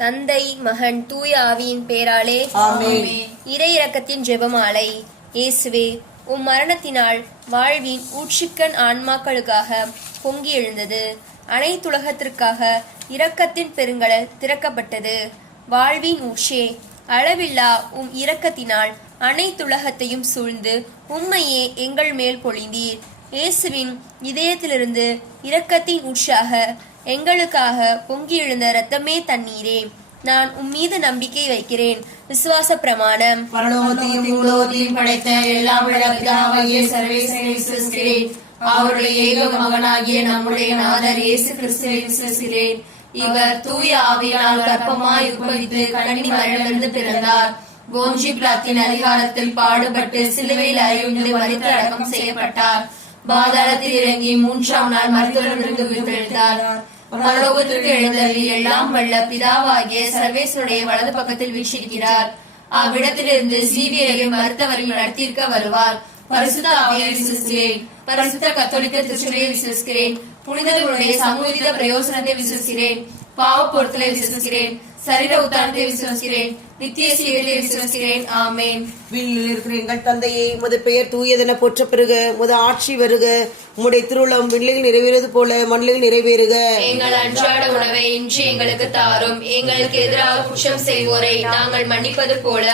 தந்தை, மகன், தூய ஆவியின் பேராலே ஆமென். இறை இரக்கத்தின் ஜெபமாலை. இயேசுவே, உம் மரணத்தினால் வாழ்வின் ஊற்றுக்கண் ஆன்மாக்களுக்காக பொங்கி எழுந்தது. அனைத்துலகத்திற்காக இரக்கத்தின் பெருங்கடல் திறக்கப்பட்டது. வாழ்வின் ஊற்றே, அளவில்லா உம் இரக்கத்தினால் அனைத்துலகத்தையும் சூழ்ந்து உம்மையே எங்கள் மேல் பொழிந்தீர். இயேசுவின் இதயத்திலிருந்து இரக்கத்தின் ஊற்றாக எங்களுக்காக பொங்கி எழுந்த இரத்தமே தண்ணீரே, நான் உம்மீது நம்பிக்கை வைக்கிறேன். விசுவாச பிரமாணம். பரலோகத்தையும் பூலோகத்தையும் படைத்த எல்லாம் வல்ல பிதாவாகிய சர்வேசனை விசுவசிக்கிறேன். அவருடைய ஏக மகனாகிய நம்முடைய நாதர் இயேசு கிறிஸ்துவை விசுவசிக்கிறேன். இவர் தூய ஆவியினால் கர்ப்பமாய் உட்பவித்து கன்னி மரியிலிருந்து பிறந்தார். போஞ்சி பிலாத்தின் அதிகாரத்தில் பாடுபட்டு சிலுவையில் அறையுண்டு மரித்து அடக்கம் செய்யப்பட்டார். பாதாளத்தில் இறங்கி 3ஆம் நாள் மரித்தோரிலிருந்து உயிர்த்தெழுந்தார். பரலோகத்திற்கு எழுந்தருளி எல்லாம் வல்ல பிதாவாகிய சர்வேஸ்வருடைய வலது பக்கத்தில் வீற்றிருக்கிறார். அவ்விடத்திலிருந்து சீவியரையும் மருத்துவரையும் நடத்தியிருக்க வருவார். பரிசுத்த ஆவியை விசுவசிக்கிறேன். பரிசுத்த கத்தோலிக்க திருச்சபையை விசுவசிக்கிறேன். புனிதர்களுடைய சமூக பிரயோசனத்தை விசுவசிக்கிறேன். பாவ பொருட்களை விசுவசிக்கிறேன். சரீர உத்தானத்தை விசுவசிக்கிறேன். நித்திய சீரத்தை விசுவசிக்கிறேன். ஆமென். விண்ணில் இருக்கிற எங்கள் தந்தையே, உமது பெயர் தூயதென போற்ற பெறுக. உமது ஆட்சி வருக. உம்முடைய திருவுளம் விண்ணில் நிறைவேறுவது போல மண்ணில் நிறைவேறுக. எங்கள் அன்றாட உணவை இன்று எங்களுக்கு தாரும். எங்களுக்கு எதிராக குற்றம் செய்வோரை நாங்கள் மன்னிப்பது போல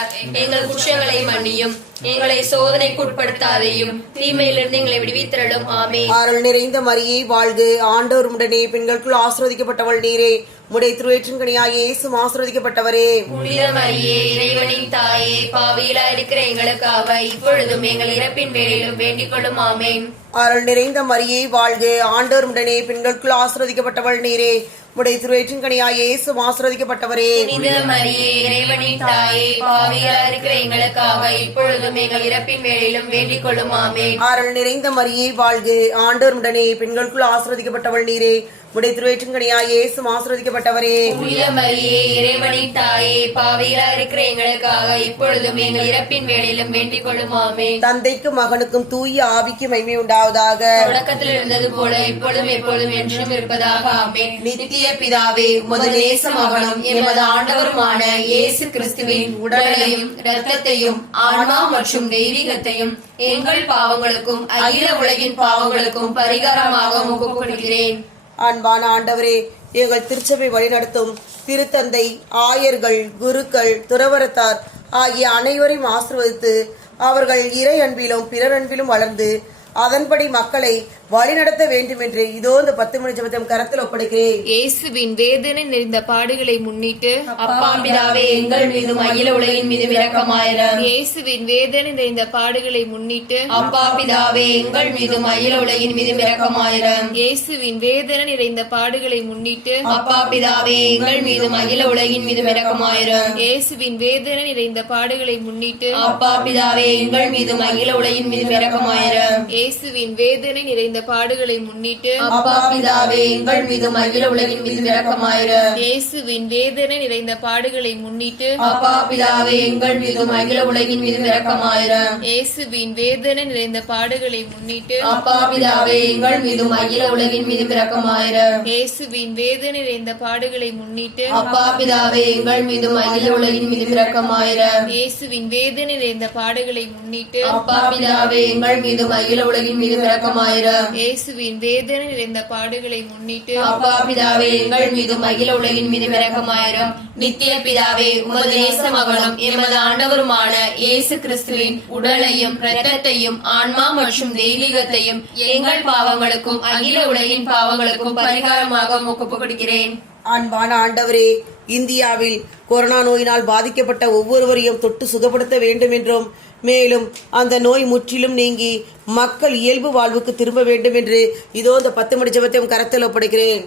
எங்கள் குற்றங்களை மன்னியும். எங்களை சோதனைக்கு உட்படுத்தாதையும் தீமையிலிருந்து எங்களை விடுவித்திரளும். ஆமென். அருள் நிறைந்த மரியே வாழ்க. ஆண்டவர் உடனே பெண்களுக்குள் ஆசீர்வதிக்கப்பட்டவள் நீரே. உம்முடைய திருவயிற்றின் கனியாகிய இயேசுவும் ஆசீர்வதிக்கப்பட்டவரே. புனித மரியே, இறைவனின் தாயே, பாவியிலா இருக்கிற எங்களுக்காக இப்பொழுதும் எங்கள் இறப்பின் வேளையிலும் வேண்டிக் கொள்ளும். ஆமென். அருள் நிறைந்த மரியே வாழ்க. ஆண்டவர் உடனே பெண்களுக்குள் ஆசீர்வதிக்கப்பட்டவள் நீரே. உம்முடைய திருவயிற்றின் கனியாகிய இயேசுவும் ஆசீர்வதிக்கப்பட்டவரே. புனித மரியே, இறைவனின் தாயே, பாவியிலா இருக்கிற எங்களுக்காக இப்பொழுதும் எங்கள் இறப்பின் வேளையிலும் வேண்டிக் கொள்ளும். ஆமென். அருள் நிறைந்த மரியே வாழ்க. ஆண்டவர் உடனே பெண்களுக்குள் ஆசீர்வதிக்கப்பட்டவள் நீரே. உம்முடைய திருவயிற்றின் கனியாகிய இயேசுவும் ஆசீர்வதிக்கப்பட்டவரே. புனித மரியே, இறைவனின் தாயே, பாவியிலா இருக்கிற எங்களுக்காக இப்பொழுதும் எங்கள் இறப்பின் வேளையிலும் வேண்டிக் கொள்ளும். ஆமென். தந்தைக்கும் மகனுக்கும் தூய ஆவிக்கு மகிமை உண்டாவதாக. தொடக்கத்தில் இருந்தது போல இப்பொழுதும் எப்பொழுதும் என்றும் இருப்பதாக. ஆமென். நித்திய பிதாவே, உமது நேச மகனும் எமது ஆண்டவருமான இயேசு கிறிஸ்துவின் உடலையும் இரத்தத்தையும் ஆன்மா மற்றும் தெய்வீகத்தையும் எங்கள் பாவங்களுக்கும் அகில உலகின் பாவங்களுக்கும் பரிகாரமாக ஒப்புக் கொடுக்கிறேன். அன்பான ஆண்டவரே, எங்கள் திருச்சபை வழிநடத்தும் திருத்தந்தை, ஆயர்கள், குருக்கள், துறவரத்தார் ஆகிய அனைவரையும் ஆசீர்வதித்து அவர்கள் இறை அன்பிலும் பிறர் அன்பிலும் வளர்ந்து அதன்படி மக்களை வழிநடத்த வேண்டும் என்று இதோ இந்த 10 மணி ஜெபத்தையும் கரத்தில் ஒப்படைக்கிறேன். இயேசுவின் வேதனை நிறைந்த பாடுகளை முன்னிட்டு அப்பா பிதாவே, எங்கள் மீதும் அகில உலகின் மீதும் இரக்கமாயிரம். இயேசுவின் வேதனை நிறைந்த பாடுகளை முன்னிட்டு அப்பா பிதாவே, எங்கள் மீதும் அகில உலகின் மீதும் இரக்கமாயிரம். இயேசுவின் வேதனை நிறைந்த பாடுகளை முன்னிட்டு அப்பா பிதாவே, எங்கள் மீதும் அகில உலகின் மீதும் இரக்கமாயிரம். இயேசுவின் வேதனை நிறைந்த பாடுகளை முன்னிட்டு அப்பா பிதாவே, எங்கள் மீதும் அகில உலகின் மீதும் இரக்கமாயிரம். இயேசுவின் வேதனை நிறைந்த பாடுகளை முன்னிட்டு அப்பா பிதாவே, எங்கள் மீதும் அகில உலகின் மீதும் இரக்கமாயிரம். இயேசுவின் வேதனை நிறைந்த பாடுகளை முன்னிட்டு அப்பா பிதாவே, எங்கள் மீதும் அகில உலகின் மீதும் இரக்கமாயிரம். இயேசுவின் வேதனை நிறைந்த பாடுகளை முன்னிட்டு அப்பா பிதாவே, எங்கள் மீதும் அகில உலகின் மீதும் இரக்கமாயிரம். இயேசுவின் வேதனை நிறைந்த பாடுகளை முன்னிட்டு அப்பா பிதாவே, எங்கள் மீதும் அகில உலகின் மீதும் இரக்கமாயிரம். இயேசுவின் வேதனை நிறைந்த பாடுகளை முன்னிட்டு அப்பா பிதாவே, எங்கள் மீதும் அகில உலகின் மீதும் இரக்கமாயிரம். இயேசுவின் வேதனை நிறைந்த பாடுகளை முன்னிட்டு அப்பா பிதாவே, எங்கள் மீதும் அகில உலகின் மீதும் இரக்கமாயிரம். நித்திய பிதாவே, உமது நேச மகனும் எமது ஆண்டவருமான இயேசு கிறிஸ்துவின் உடலையும் இரத்தத்தையும் ஆன்மா மற்றும் தெய்வீகத்தையும் எங்கள் பாவங்களுக்கும் அகில உலகின் பாவங்களுக்கும் பரிகாரமாக ஒப்புக் கொடுக்கிறேன். அன்பான ஆண்டவரே, இந்தியாவில் கொரோனா நோயினால் பாதிக்கப்பட்ட ஒவ்வொருவரையும் தொட்டு சுகப்படுத்த வேண்டும் என்றும் மேலும் அந்த நோய் முற்றிலும் நீங்கி மக்கள் இயல்பு வாழ்வுக்கு திரும்ப வேண்டும் என்று இதோ இந்த 10 மணி ஜெபத்தையும் கரத்தில் ஒப்படைக்கிறேன்.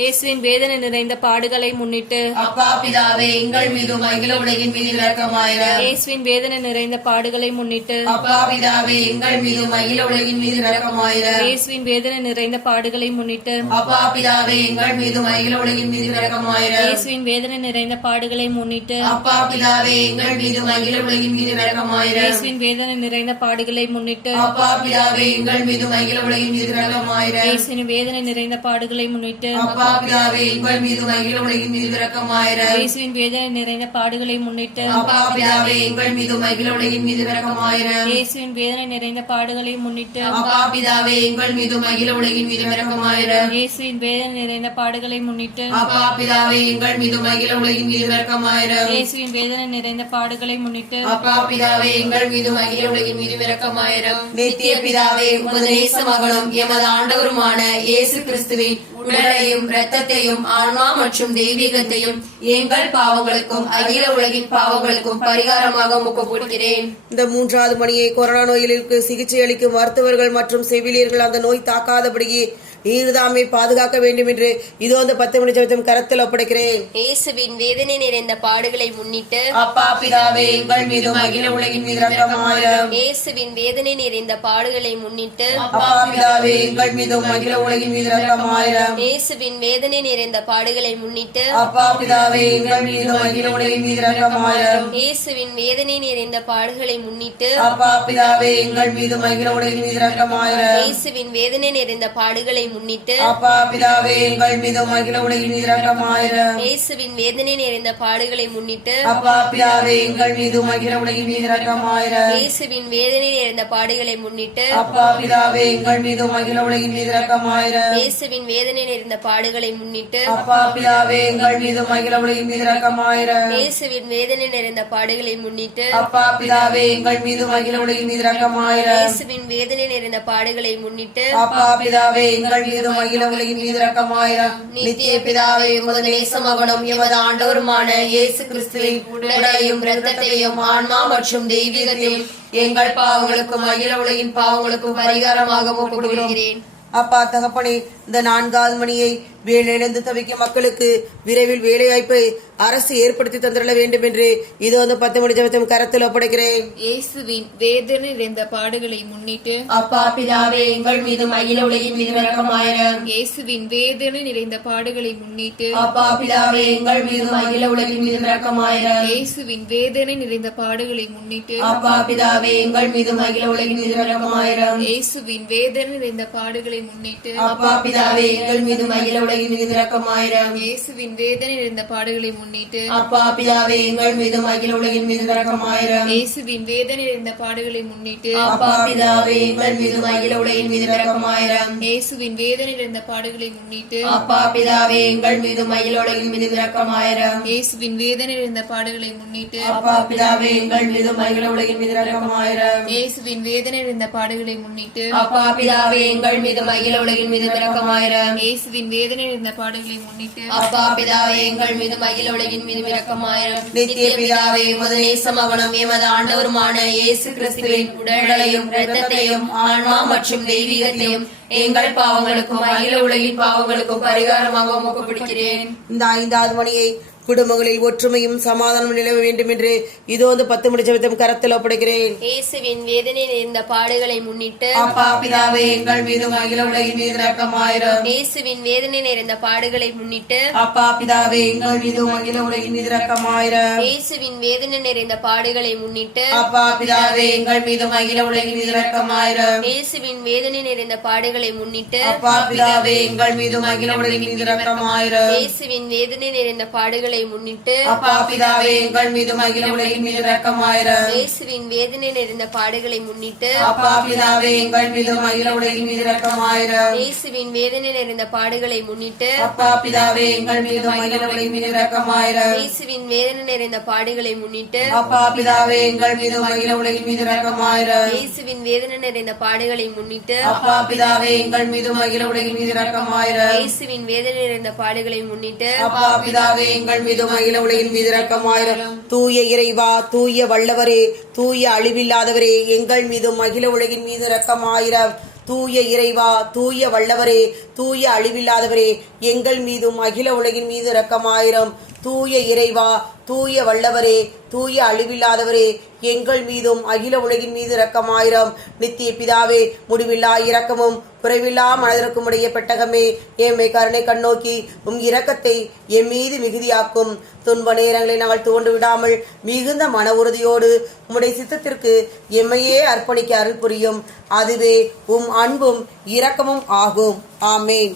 இயேசுவின் வேதனை நிறைந்த பாடுகளை முன்னிட்டு அப்பா பிதாவே, எங்கள் மீதும் அகில உலகின் மீதும் இரக்கமாயிரம். இயேசுவின் வேதனை நிறைந்த பாடுகளை முன்னிட்டு அப்பா பிதாவே, எங்கள் மீதும் அகில உலகின் மீதும் இரக்கமாயிரம். இயேசுவின் வேதனை நிறைந்த பாடுகளை முன்னிட்டு அப்பா பிதாவே, எங்கள் மீதும் அகில உலகின் மீதும் இரக்கமாயிரம். இயேசுவின் வேதனை நிறைந்த பாடுகளை முன்னிட்டு அப்பா பிதாவே, எங்கள் மீதும் அகில உலகின் மீதும் இரக்கமாயிரம். இயேசுவின் வேதனை நிறைந்த பாடுகளை முன்னிட்டு அப்பா பிதாவே, எங்கள் மீதும் அகில உலகின் மீதும் இரக்கமாயிரம். இயேசுவின் வேதனை நிறைந்த பாடுகளை முன்னிட்டு அப்பா அப்பா பிதாவே எங்கள் மீது மகிழ உலகின் மீது இரக்கமாயிரம். இயேசுவின் வேதனை நிறைந்த பாடுகளை முன்னிட்டு அப்பா பிதாவே எங்கள் மீது மகிழ உலகின் மீது இரக்கமாயிரம். இயேசுவின் வேதனை நிறைந்த பாடுகளை முன்னிட்டு அப்பா பிதாவே எங்கள் மீது மகிழ உலகின் மீது இரக்கமாயிரம். இயேசுவின் வேதனை நிறைந்த பாடுகளை முன்னிட்டு அப்பா பிதாவே எங்கள் மீது மகிழ உலகின் மீது இரக்கமாயிரம். இயேசுவின் வேதனை நிறைந்த பாடுகளை முன்னிட்டு அப்பா பிதாவே எங்கள் மீது மகிழ உலகின் மீது இரக்கமாயிரம். நித்திய பிதாவே உமது நேச மகனும் எமது ஆண்டவருமான இயேசு கிறிஸ்துவின் உடலையும் இரத்தத்தையும் ஆன்மா மற்றும் தெய்வீகத்தையும் எங்கள் பாவங்களுக்கும் அகில உலகின் பாவங்களுக்கும் பரிகாரமாக உமக்கு கொடுக்கிறேன். இந்த 3வது மணியை கொரோனா நோய்களுக்கு சிகிச்சை அளிக்கும் மருத்துவர்கள் மற்றும் செவிலியர்கள் அந்த நோய் தாக்காதபடியே நீர்தாமை பாதுகாக்க வேண்டும் என்று இதோ அந்த 10 மணி ஜெபத்தையும் கரத்தில் ஒப்படைக்கிறேன். இயேசுவின் வேதனை நிறைந்த பாடுகளை முன்னிட்டு அப்பா பிதாவே எங்கள் மீது அகில உலகின் மீது இரக்கமாயிரம். இயேசுவின் வேதனை நிறைந்த பாடுகளை முன்னிட்டு அப்பா பிதாவே எங்கள் மீது அகில உலகின் மீது இரக்கமாயிரம். இயேசுவின் வேதனை நிறைந்த பாடுகளை முன்னிட்டு அப்பா பிதாவே எங்கள் மீது அகில உலகின் மீது இரக்கமாயிரம். இயேசுவின் வேதனை நிறைந்த பாடுகளை முன்னிட்டு அப்பா பிதாவே எங்கள் மீது அகில உலகின் மீது இரக்கமாயிரம். இயேசுவின் வேதனை நிறைந்த பாடுகளை முன்னிட்டு அப்பா பிதாவே எங்கள் மீது அகில உலகின் மீது இரக்கமாயிரம். இயேசுவின் வேதனை நிறைந்த பாடுகளை முன்னிட்டு அப்பா பிதாவே எங்கள் மீது அகில உலகின் மீது இரக்கமாயிரம். இயேசுவின் வேதனை நிறைந்த பாடுகளை முன்னிட்டு அப்பா பிதாவே எங்கள் மீது அகில உலகின் மீது இரக்கமாயிரம். இயேசுவின் வேதனை நிறைந்த பாடுகளை முன்னிட்டு அப்பா பிதாவே எங்கள் மீது அகில உலகின் மீது இரக்கமாயிரம். இயேசுவின் வேதனை நிறைந்த பாடுகளை முன்னிட்டு அப்பா பிதாவே எங்கள் மீது அகில உலகின் மீது இரக்கமாயிரம். இயேசுவின் வேதனை நிறைந்த பாடுகளை முன்னிட்டு அப்பா பிதாவே எங்கள் மீது அகில உலகின் மீது இரக்கமாயிரம். நித்திய பிதாவே உமது நேச மகனும் எமது ஆண்டவருமான இயேசு கிறிஸ்துவின் உடலையும் இரத்தத்தையும் ஆன்மா மற்றும் தெய்வீகத்தையும் எங்கள் பாவங்களுக்கும் அகில உலகின் பாவங்களுக்கும் பரிகாரமாக உமக்கு கொடுக்கிறேன். அப்பா தகப்பனே, இந்த 4வது மணியை வேலையிழந்து தவிக்கும் மக்களுக்கு விரைவில் வேலைவாய்ப்பை அரசு ஏற்படுத்தி தந்துள்ள வேண்டும் என்று இதோ அந்த 10 மணி ஜெபத்தையும் கரத்தில் ஒப்படைக்கிறேன். இயேசுவின் வேதனை நிறைந்த பாடுகளை முன்னிட்டு அப்பா பிதாவே எங்கள் மீது அகில உலகின் மீது இரக்கமாயிரம். இயேசுவின் வேதனை நிறைந்த பாடுகளை முன்னிட்டு அப்பா பிதாவே எங்கள் மீது அகில உலகின் மீது இரக்கமாயிரம். இயேசுவின் வேதனை நிறைந்த பாடுகளை முன்னிட்டு அப்பா பிதாவே எங்கள் மீது அகில உலகின் மீது இரக்கமாயிரம். இயேசுவின் வேதனை நிறைந்த பாடுகளை முன்னிட்டு அப்பா பிதாவே எங்கள் மீது அகில உலகின் மீது இரக்கமாயிரம். இயேசுவின் வேதனை நிறைந்த பாடுகளை முன்னிட்டு அப்பா பிதாவே எங்கள் மீது அகில உலகின் மீது இரக்கமாயிரம். இயேசுவின் வேதனை நிறைந்த பாடுகளை முன்னிட்டு அப்பா பிதாவே எங்கள் மீது அகில உலகின் மீது இரக்கமாயிரம். இயேசுவின் வேதனை நிறைந்த பாடுகளை முன்னிட்டு அப்பா பிதாவே எங்கள் மீது அகில உலகின் மீது இரக்கமாயிரம். இயேசுவின் வேதனை நிறைந்த பாடுகளை முன்னிட்டு அப்பா பிதாவே எங்கள் மீது அகில உலகின் மீது இரக்கமாயிரம். இயேசுவின் வேதனை நிறைந்த பாடுகளை முன்னிட்டு அப்பா பிதாவே எங்கள் மீது அகில உலகின் மீது இரக்கமாயிரம். இயேசுவின் வேதனை நிறைந்த பாடுகளை முன்னிட்டு அப்பா பிதாவே எங்கள் மீது அகில உலகின் மீது இரக்கமாயிரம். நித்திய பிதாவே உமது நேச மகனும் எமது ஆண்டவருமான இயேசு கிறிஸ்துவின் உடலையும் இரத்தத்தையும் ஆன்மா மற்றும் தெய்வீகத்தையும் எங்கள் பாவங்களுக்கும் அகில உலகின் பாவங்களுக்கும் பரிகாரமாக உமக்கு கொடுக்கிறேன். இந்த 5வது மணியை குடும்பங்களில் ஒற்றுமையும் சமாதானம் நிலவ வேண்டும் என்று இதோ அந்த 10 மணி ஜெபத்தையும் கரத்தில் ஒப்படைக்கிறேன். இயேசுவின் வேதனை நிறைந்த பாடுகளை முன்னிட்டு அப்பா பிதாவே எங்கள் மீது அகில உலகின் மீது இரக்கமாயிரம். இயேசுவின் வேதனை நிறைந்த பாடுகளை முன்னிட்டு அப்பா பிதாவே எங்கள் மீது அகில உலகின் மீது இரக்கமாயிரம். இயேசுவின் வேதனை நிறைந்த பாடுகளை முன்னிட்டு அப்பா பிதாவே எங்கள் மீது அகில உலகின் மீது இரக்கமாயிரம். இயேசுவின் வேதனை நிறைந்த பாடுகளை முன்னிட்டு அப்பா பிதாவே எங்கள் மீது அகில உலகின் மீது இரக்கமாயிரம். இயேசுவின் வேதனை நிறைந்த பாடுகளை முன்னிட்டு அப்பா பிதாவே எங்கள் மீது அகில உலகின் மீது இரக்கமாயிரம். இயேசுவின் வேதனை நிறைந்த பாடுகளை முன்னிட்டு அப்பா பிதாவே எங்கள் மீது அகில உலகின் மீது இரக்கமாயிரம். இயேசுவின் வேதனை நிறைந்த பாடுகளை முன்னிட்டு அப்பா பிதாவே எங்கள் மீது அகில உலகின் மீது இரக்கமாயிரம். இயேசுவின் வேதனை நிறைந்த பாடுகளை முன்னிட்டு அப்பா பிதாவே எங்கள் மீது அகில உலகின் மீது இரக்கமாயிரம். இயேசுவின் வேதனை நிறைந்த பாடுகளை முன்னிட்டு அப்பா பிதாவே எங்கள் மீது அகில உலகின் மீது இரக்கமாயிரம். இயேசுவின் வேதனை நிறைந்த பாடுகளை முன்னிட்டு அப்பா பிதாவே எங்கள் மீது அகில உலகின் மீது இரக்கமாயிரம். தூய இறைவா, தூய வல்லவரே, தூய அழிவில்லாதவரே, எங்கள் மீதும் அகில உலகின் மீது இரக்கமாயிரம். தூய இறைவா, தூய வல்லவரே, தூய அழிவில்லாதவரே, எங்கள் மீதும் அகில உலகின் மீது இரக்கமாயிரம். தூய இறைவா, தூய வல்லவரே, தூய அழிவில்லாதவரே, எங்கள் மீதும் அகில உலகின் மீது இரக்கமாயிரம். நித்திய பிதாவே, முடிவில்லா இரக்கமும் குறைவில்லா மனதிற்கும் உடைய பெட்டகமே, எம்மை கருணை கண்ணோக்கி உம் இரக்கத்தை எம் மீது மிகுதியாக்கும். துன்ப நேரங்களை நாங்கள் துவண்டு விடாமல் மிகுந்த மன உறுதியோடு உம்முடைய சித்தத்திற்கு எம்மையே அர்ப்பணிக்க அருள் புரியும். அதுவே உம் அன்பும் இரக்கமும் ஆகும். ஆமேன்.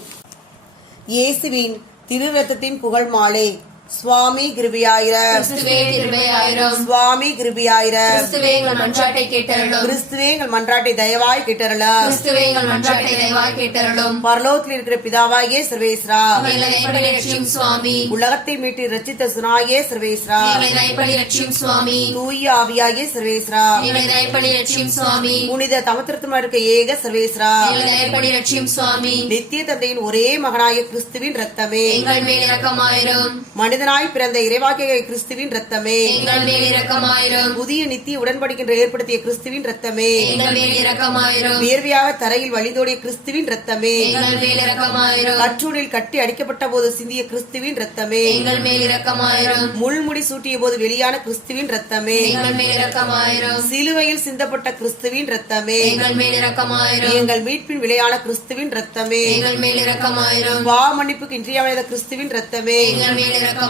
இயேசுவின் திரு ரத்தத்தின் புகழ் மாலை. சுவாமி கிருபியாயிர, கிறிஸ்துவே கிருபையாயிரும். சுவாமி கிருபியாயிர, கிறிஸ்துவே எங்கள் மன்றாட்டை கேட்டருளும். கிறிஸ்துவே எங்கள் மன்றாட்டை தயவாய் கேட்டருள. கிறிஸ்துவே எங்கள் மன்றாட்டை தயவாய் கேட்டருளும். பரலோகத்தில் இருக்கிற பிதாவாகிய சர்வேஸ்வரா, எங்களை தயப்படி ரட்சியும் சுவாமி. உலகத்தை மீட்டு ரட்சித்த சுனாகிய சர்வேஸ்வரா, எங்களை தயப்படி ரட்சியும் சுவாமி. தூய ஆவியாகிய சர்வேஸ்வரா, எங்களை தயப்படி ரட்சியும் சுவாமி. புனித தமத்திருத்தமா இருக்க ஏக சர்வேஸ்வரா, எங்களை தயப்படி ரட்சியும் சுவாமி. நித்திய தந்தையின் ஒரே மகனாய கிறிஸ்துவின் ரத்தமே, எங்கள் மேல் இரக்கமாயிரும். மனிதனாய் பிறந்த இறைவாக்கிய கிறிஸ்துவின் ரத்தமே, எங்கள் மேல் இரக்கமாயிரும். புதிய நித்திய உடன்படிக்கின்ற ஏற்படுத்திய கிறிஸ்துவின் ரத்தமே, எங்கள் மேல் இரக்கமாயிரும். வியர்வையாக தரையில் வழிந்தோடிய கிறிஸ்துவின் ரத்தமே, எங்கள் மேல் இரக்கமாயிரும். கற்றூரில் கட்டி அடிக்கப்பட்ட போது சிந்திய கிறிஸ்துவின் ரத்தமே, எங்கள் மேல் இரக்கமாயிரும். முள்முடி சூட்டிய போது வெளியான கிறிஸ்துவின் ரத்தமே, எங்கள் மேல் இரக்கமாயிரும். சிலுவையில் சிந்தப்பட்ட கிறிஸ்துவின் ரத்தமே, எங்கள் மேல் இரக்கமாயிரும். எங்கள் மீட்பின் விலையான கிறிஸ்துவின் ரத்தமே, எங்கள் மேல் இரக்கமாயிரும். பாவ மன்னிப்புக்கு இன்றியமையாத கிறிஸ்துவின் ரத்தமே, எங்கள் மேல் இரக்கமாயிரும்.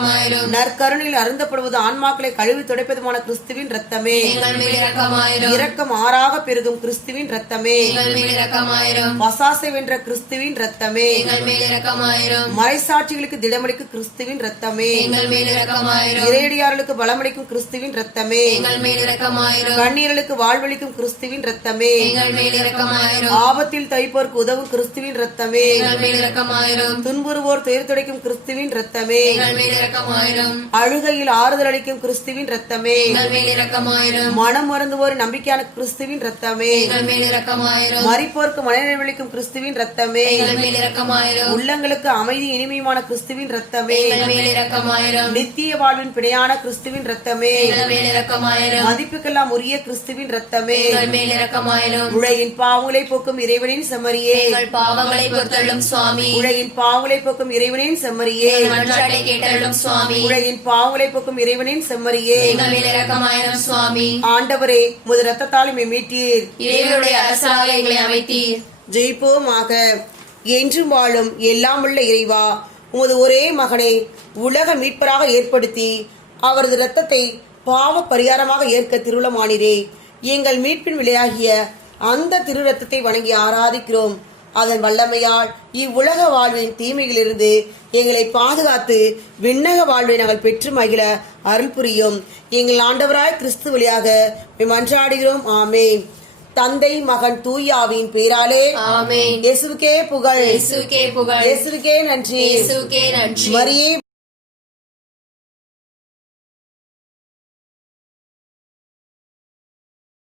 நற்கருணையில் அருந்தப்படுவது ஆன்மாக்களை கழுவி துடைப்பதுமான கிறிஸ்துவின் ரத்தமே, எங்கள் மேல் இரக்கமாயிரும். இரக்கம் ஆறாக பெருகும் கிறிஸ்துவின் ரத்தமே, எங்கள் மேல் இரக்கமாயிரும். பசாசை வென்ற கிறிஸ்துவின் ரத்தமே, எங்கள் மேல் இரக்கமாயிரும். மறைசாட்சிகளுக்கு திடமளிக்கும் கிறிஸ்துவின் ரத்தமே, எங்கள் மேல் இரக்கமாயிரும். இறையடியார்களுக்கு பலமளிக்கும் கிறிஸ்துவின் ரத்தமே, எங்கள் மேல் இரக்கமாயிரும். கண்ணீர்களுக்கு வாழ்வளிக்கும் கிறிஸ்துவின் ரத்தமே, எங்கள் மேல் இரக்கமாயிரும். ஆபத்தில் தைப்போருக்கு உதவும் கிறிஸ்துவின் ரத்தமே, எங்கள் மேல் இரக்கமாயிரும். துன்புறுவோர் துயர் துடைக்கும் கிறிஸ்துவின் ரத்தமே, எங்கள் மேல் இரக்கமாயிரும். அழுகையில் ஆறுதல் அளிக்கும் கிறிஸ்துவின் ரத்தமே, எங்கள் மேல் இரக்கமாயிரும். மனம் மருந்துவோர் நம்பிக்கையான கிறிஸ்துவின் ரத்தமே, எங்கள் மேல் இரக்கமாயிரும். மரிப்போருக்கு மனநிறைவளிக்கும் கிறிஸ்துவின் ரத்தமே, எங்கள் மேல் இரக்கமாயிரும். உள்ளங்களுக்கு அமைதி இனிமையுமான கிறிஸ்துவின் ரத்தமே, எங்கள் மேல் இரக்கமாயிரும். நித்திய வாழ்வின் பிணையான கிறிஸ்துவின் ரத்தமே, எங்கள் மேல் இரக்கமாயிரும். மதிப்புக்கெல்லாம் உரிய கிறிஸ்துவின் ரத்தமே, எங்கள் மேல் இரக்கமாயிரும். உலகின் பாவங்களை போக்கும் இறைவனின் செம்மறியே, எங்கள் பாவங்களை பொறுத்தள்ளும் சுவாமி. உலகின் பாவங்களை போக்கும் இறைவனின் செம்மறியே, எங்கள் மன்றாட்டை கேட்டருளும் சுவாமி. உலகின் பாவங்களை போக்கும் இறைவனின் செம்மறியே, எங்கள் மேல் இரக்கமாயிரும் சுவாமி. ஆண்டவரே முது ரத்தத்தால் எம்மை மீட்டீர், இறைவனுடைய அரசாக எங்களை அமைத்தீர். ஜெயிப்போமாக. என்றும் வாழும் எல்லாம் உள்ள இறைவா, உமது ஒரே மகனை உலக மீட்பராக ஏற்படுத்தி அவரது இரத்தத்தை பாவ பரிகாரமாக ஏற்க திருவுளமானீரே. எங்கள் மீட்பின் விலையாகிய அந்த திரு ரத்தத்தை வணங்கி ஆராதிக்கிறோம். அதன் வல்லமையால் இவ்வுலக வாழ்வின் தீமைகளிலிருந்து எங்களை பாதுகாத்து விண்ணக வாழ்வை நாங்கள் பெற்று மகிழ அருள் புரியும். எங்கள் ஆண்டவராய் கிறிஸ்து வழியாக மன்றாடுகிறோம். ஆமென். தந்தை மகன் தூயாவின் பேராலே ஆமென். இயேசுவுக்கே புகழ், இயேசுவுக்கே புகழ். இயேசுவுக்கே நன்றி. இயேசுவுக்கே நன்றி. மரியே